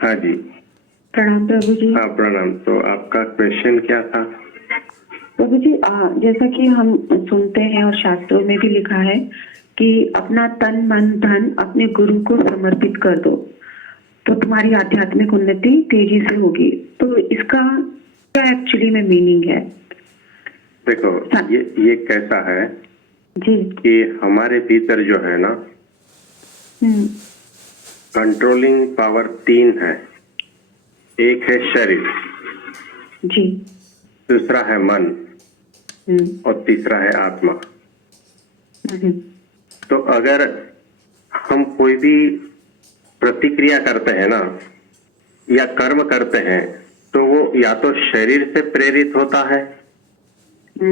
हाँ जी। प्रणाम प्रभु जी। हाँ प्रणाम। तो आपका क्वेश्चन क्या था? प्रभु जी, जैसा कि हम सुनते हैं और शास्त्रों में भी लिखा है कि अपना तन मन धन अपने गुरु को समर्पित कर दो तो तुम्हारी आध्यात्मिक उन्नति तेजी से होगी। तो इसका क्या एक्चुअली में मीनिंग है? देखो, ये कैसा है जी कि हमारे भीतर जो है ना, कंट्रोलिंग पावर 3 है। एक है शरीर, जी दूसरा है मन और तीसरा है आत्मा। तो अगर हम कोई भी प्रतिक्रिया करते हैं ना या कर्म करते हैं तो वो या तो शरीर से प्रेरित होता है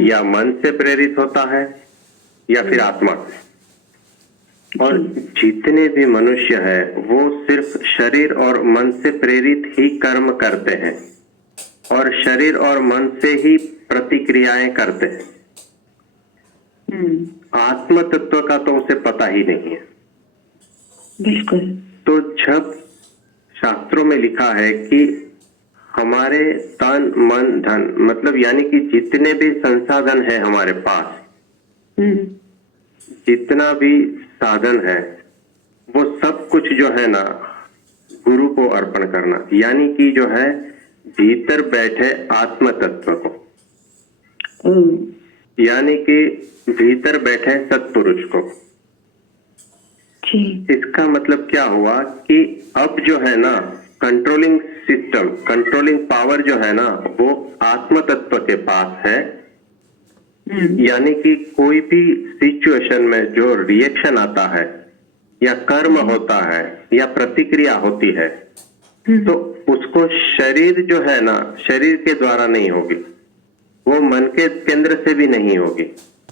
या मन से प्रेरित होता है या फिर आत्मा से। और जितने भी मनुष्य हैं वो सिर्फ शरीर और मन से प्रेरित ही कर्म करते हैं और शरीर और मन से ही प्रतिक्रियाएं करते हैं। आत्म तत्व का तो उसे पता ही नहीं है। बिल्कुल। तो जब शास्त्रों में लिखा है कि हमारे तन मन धन, मतलब यानी कि जितने भी संसाधन है हमारे पास, जितना भी साधन है वो सब कुछ जो है ना गुरु को अर्पण करना, यानी कि जो है भीतर बैठे आत्म तत्व को, यानी कि भीतर बैठे सत्पुरुष को। इसका मतलब क्या हुआ कि अब जो है ना कंट्रोलिंग सिस्टम, कंट्रोलिंग पावर जो है ना वो आत्म तत्व के पास है। यानी कि कोई भी सिचुएशन में जो रिएक्शन आता है या कर्म होता है या प्रतिक्रिया होती है तो उसको शरीर जो है ना, शरीर के द्वारा नहीं होगी, वो मन के केंद्र से भी नहीं होगी,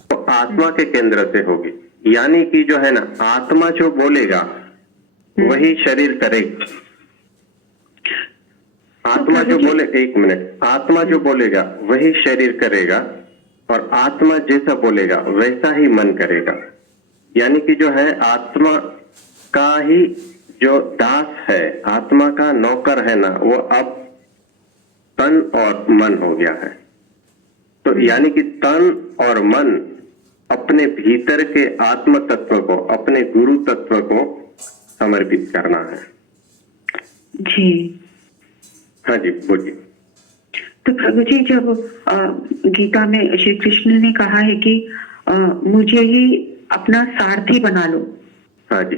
वो आत्मा के केंद्र से होगी। यानी कि जो है ना आत्मा जो बोलेगा वही शरीर करेगा। आत्मा जो बोले, एक मिनट, आत्मा जो बोलेगा वही शरीर करेगा और आत्मा जैसा बोलेगा वैसा ही मन करेगा। यानी कि जो है आत्मा का ही जो दास है, आत्मा का नौकर है ना, वो अब तन और मन हो गया है। तो यानी कि तन और मन अपने भीतर के आत्म तत्व को, अपने गुरु तत्व को समर्पित करना है। जी हाँ जी, बोलिए। तो प्रभु जी, जब गीता में श्री कृष्ण ने कहा है कि मुझे ही अपना सारथी बना लो, हाँ जी,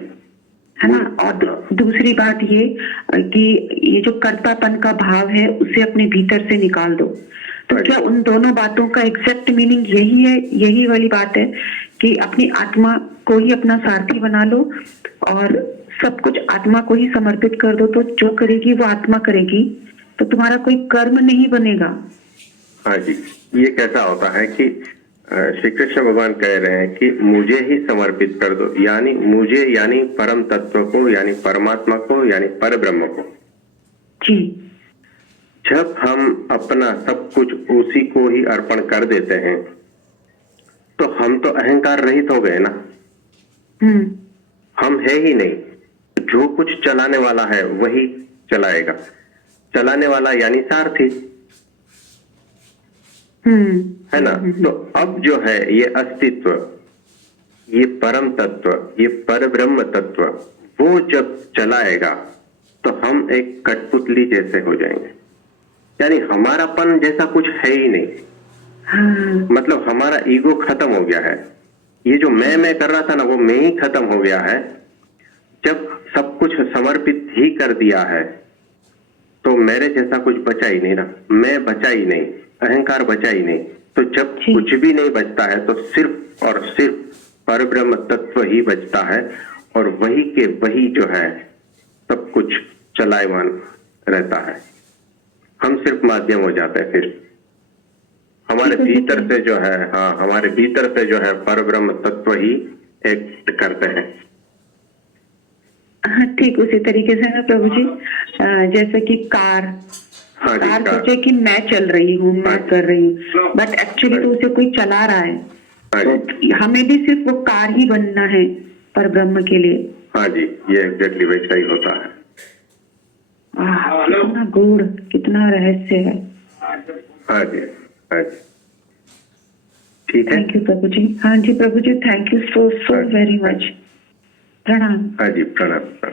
है ना, और दूसरी बात ये कि ये जो कर्तापन का भाव है उसे अपने भीतर से निकाल दो। तो क्या उन दोनों बातों का एग्जैक्ट मीनिंग यही है, यही वाली बात है कि अपनी आत्मा को ही अपना सारथी बना लो और सब कुछ आत्मा को ही समर्पित कर दो, तो जो करेगी वो आत्मा करेगी, तो तुम्हारा कोई कर्म नहीं बनेगा? हाँ जी, ये कैसा होता है कि श्री कृष्ण भगवान कह रहे हैं कि मुझे ही समर्पित कर दो, यानी मुझे, यानी परम तत्व को, यानी परमात्मा को, यानी पर ब्रह्म को। जी। जब हम अपना सब कुछ उसी को ही अर्पण कर देते हैं तो हम तो अहंकार रहित हो गए ना। हम है ही नहीं, जो कुछ चलाने वाला है वही चलाएगा। चलाने वाला यानी सारथी, है ना। तो अब जो है ये अस्तित्व, ये परम तत्व, ये पर ब्रह्म तत्व, वो जब चलाएगा तो हम एक कठपुतली जैसे हो जाएंगे। यानी हमारापन जैसा कुछ है ही नहीं। मतलब हमारा ईगो खत्म हो गया है। ये जो मैं कर रहा था ना, वो मैं ही खत्म हो गया है। जब सब कुछ समर्पित ही कर दिया है तो मेरे जैसा कुछ बचा ही नहीं ना, मैं बचा ही नहीं, अहंकार बचा ही नहीं। तो जब कुछ भी नहीं बचता है तो सिर्फ और सिर्फ परब्रह्म तत्व ही बचता है और वही के वही जो है सब कुछ चलायमान रहता है। हम सिर्फ माध्यम हो जाते हैं। फिर हमारे भीतर से जो है, हाँ, हमारे भीतर से जो है परब्रह्म तत्व ही एक करते हैं। हाँ, ठीक उसी तरीके से ना प्रभु जी, जैसे कि कार सोचे कि मैं चल रही हूँ, मैं कर रही हूँ, बट एक्चुअली तो उसे कोई चला रहा है। तो हमें भी सिर्फ वो कार ही बनना है पर ब्रह्म के लिए। हाँ जी, ये एग्जैक्टली वैसा ही होता है। कितना गूढ़, कितना रहस्य है। हाँ जी, हाँ जी, ठीक है। थैंक यू प्रभु जी। हाँ जी प्रभु जी, thank you so very much. प्रणाम। हाँ जी, प्रणाम।